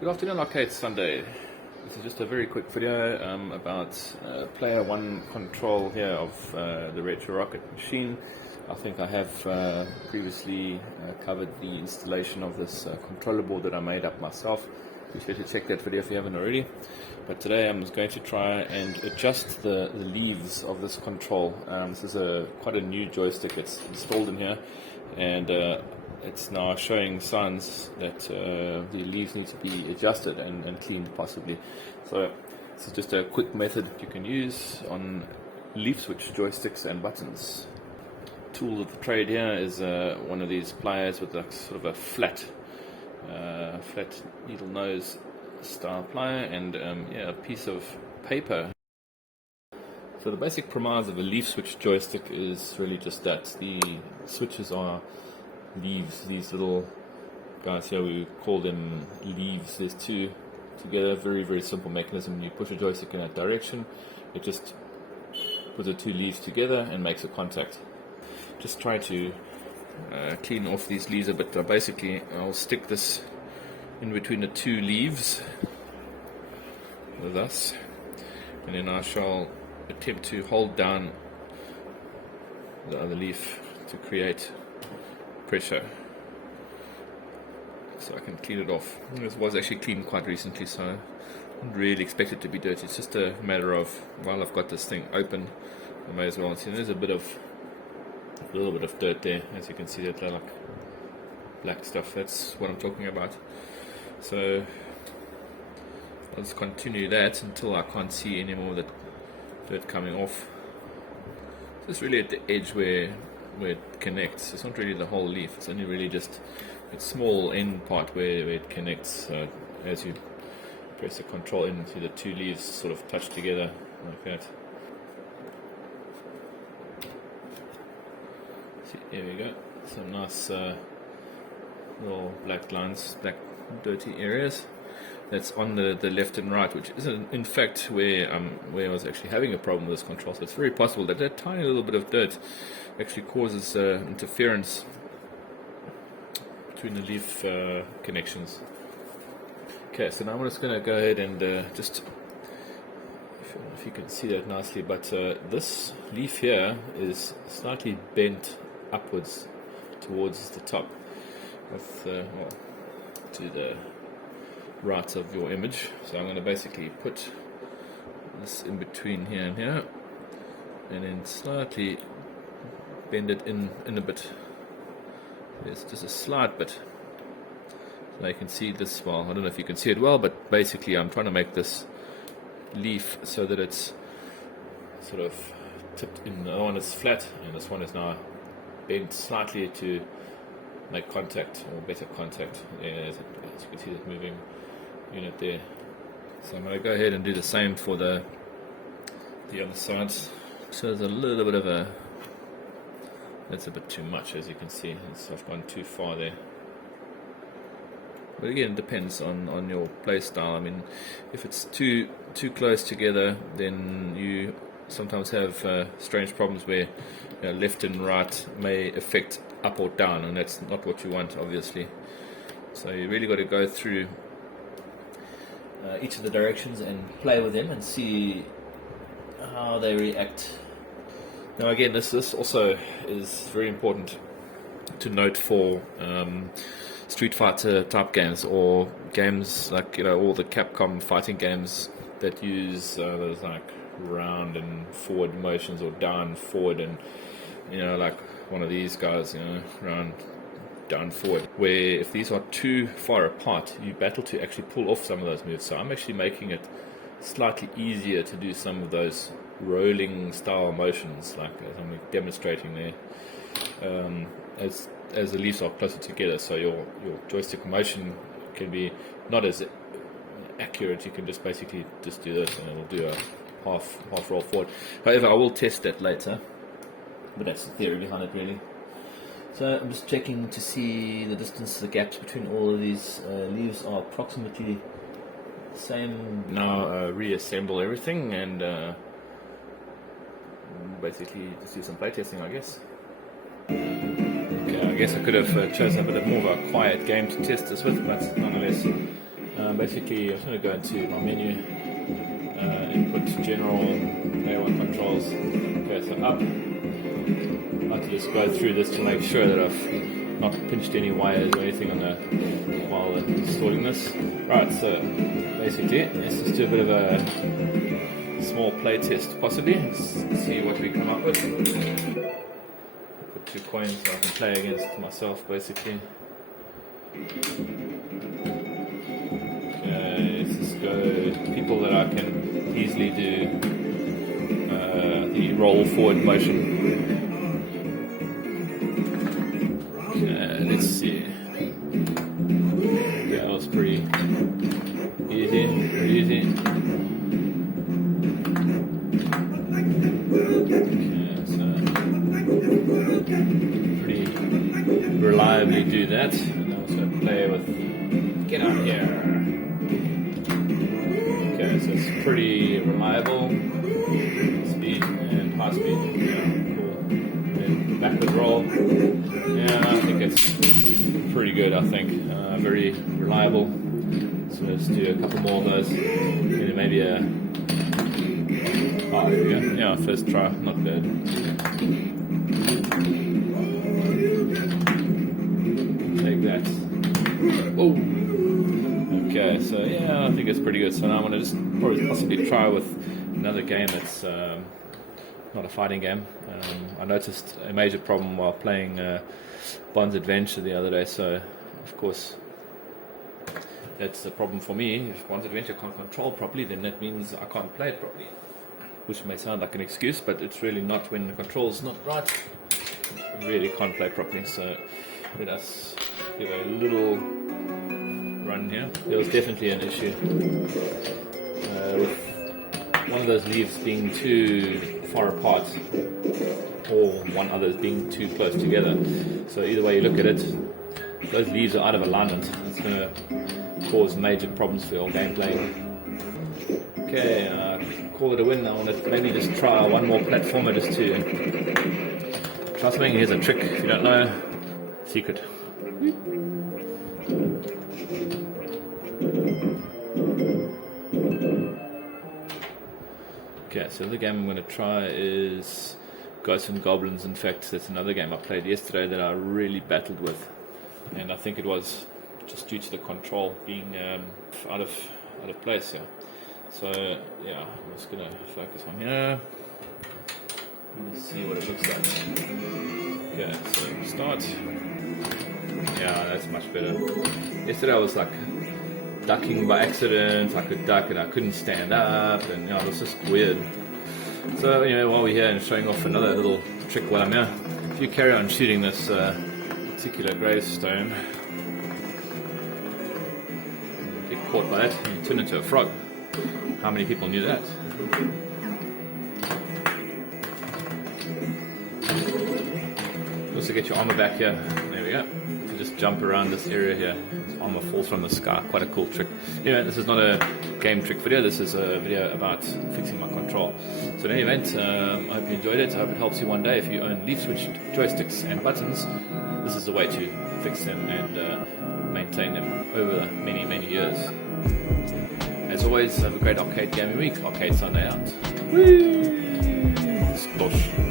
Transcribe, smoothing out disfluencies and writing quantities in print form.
Good afternoon, Arcade Sunday. This is just a very quick video about player one control here of the Retro Rocket machine. I think I have previously covered the installation of this controller board that I made up myself. Be sure to check that video if you haven't already. But today I'm going to try and adjust the leaves of this control. This is quite a new joystick that's installed in here, and it's now showing signs that the leaves need to be adjusted and cleaned possibly. So this is just a quick method that you can use on leaf switch joysticks and buttons. Tool of the trade here is one of these pliers with a sort of a flat needle nose style plier and a piece of paper. So the basic premise of a leaf switch joystick is really just that. The switches are leaves, these little guys here, we call them leaves. There's two together, very simple mechanism. When you push a joystick in that direction, it just puts the two leaves together and makes a contact. Just try to clean off these leaves a bit. Basically I'll stick this in between the two leaves with us, and then I shall attempt to hold down the other leaf to create pressure so I can clean it off. This was actually cleaned quite recently, so I don't really expect it to be dirty. It's just a matter of, while I've got this thing open, I may as well see there's a little bit of dirt there, as you can see, that like black stuff. That's what I'm talking about. So let's continue that until I can't see any more of the dirt coming off. Just really at the edge where it connects. It's not really the whole leaf, it's only really just its small end part where it connects. So as you press the control into the two leaves sort of touch together like that. See, there we go. Some nice little black lines, black dirty areas. That's on the left and right, which is in fact where I was actually having a problem with this control. So it's very possible that that tiny little bit of dirt actually causes interference between the leaf connections. Okay, so now I'm just going to go ahead and just, I don't know if you can see that nicely, but this leaf here is slightly bent upwards towards the top of to the right of your image. So I'm going to basically put this in between here and here, and then slightly bend it in a bit. There's just a slight bit. So you can see this, well, I don't know if you can see it well, but basically I'm trying to make this leaf so that it's sort of tipped in. The other one is flat, and this one is now bent slightly to make contact, or better contact. Yeah, as you can see, that moving unit there. So I'm going to go ahead and do the same for the other sides. So there's a little bit of a, that's a bit too much, as you can see. I've gone too far there. But again, it depends on your play style. I mean, if it's too close together, then you sometimes have strange problems where left and right may affect up or down, and that's not what you want, obviously. So you really got to go through each of the directions and play with them and see how they react. Now again, this also is very important to note for Street Fighter type games, or games like all the Capcom fighting games that use those like round and forward motions, or down forward, and like one of these guys, round down forward, where if these are too far apart, you battle to actually pull off some of those moves. So I'm actually making it slightly easier to do some of those rolling style motions, like as I'm demonstrating there, as the leaves are closer together, so your joystick motion can be not as accurate. You can just basically just do this and it'll do a half roll forward. However, I will test that later, but that's the theory behind it really. So I'm just checking to see the distance, the gaps between all of these leaves are approximately the same. Now reassemble everything and basically just do some playtesting, I guess. Okay, I guess I could have chosen a bit more of a quiet game to test this with, but nonetheless Basically, I'm just going to go into my menu, input general, player 1 controls. Okay, so up. I like to just go through this to make sure that I've not pinched any wires or anything on the while installing this. Right, so basically, let's just do a bit of a small play test, possibly. Let's see what we come up with. Put 2 coins so I can play against myself, basically. Let's just go people that I can easily do the roll forward motion. Let's see. Yeah, that was pretty easy. Okay, so pretty reliably do that, and also play with get out here. Okay, so it's pretty reliable. Speed and high speed. Yeah, cool. Then backward roll. Yeah, I think it's pretty good. I think very reliable. So let's do a couple more of those. And maybe a. Oh, there we go. Yeah, first try, not bad. Take that. Oh. Okay, so yeah, I think it's pretty good. So now I'm going to just probably possibly try with another game that's not a fighting game. I noticed a major problem while playing Bond's Adventure the other day, so of course that's a problem for me. If Bond's Adventure can't control properly, then that means I can't play it properly, which may sound like an excuse, but it's really not. When the control's not right, you really can't play properly. So let us give a little run here. There was definitely an issue with one of those leaves being too far apart, or one others being too close together. So either way you look at it, those leaves are out of alignment. It's going to cause major problems for your gameplay. Okay, call it a win. I want to maybe just try one more platformer just to try something. Here's a trick if you don't know. Secret. Okay, so the game I'm going to try is Ghosts and Goblins. In fact, that's another game I played yesterday that I really battled with, and I think it was just due to the control being out of place here. So yeah, I'm just going to focus on here. Let's see what it looks like. Okay, so start. Yeah, that's much better. Yesterday I was like ducking by accident. I could duck and I couldn't stand up, and it was just weird. So anyway, while we're here and showing off another little trick while I'm here, if you carry on shooting this particular gravestone, you get caught by it and you turn into a frog. How many people knew that? You also get your armor back here. There we go. You just jump around this area here. Armor falls from the sky. Quite a cool trick. Anyway, this is not a game trick video. This is a video about fixing my control. So in any event, I hope you enjoyed it. I hope it helps you one day. If you own leaf switched joysticks and buttons, this is the way to fix them and maintain them over many, many years. As always, have a great arcade gaming week. Arcade Sunday out. Woo! Splosh.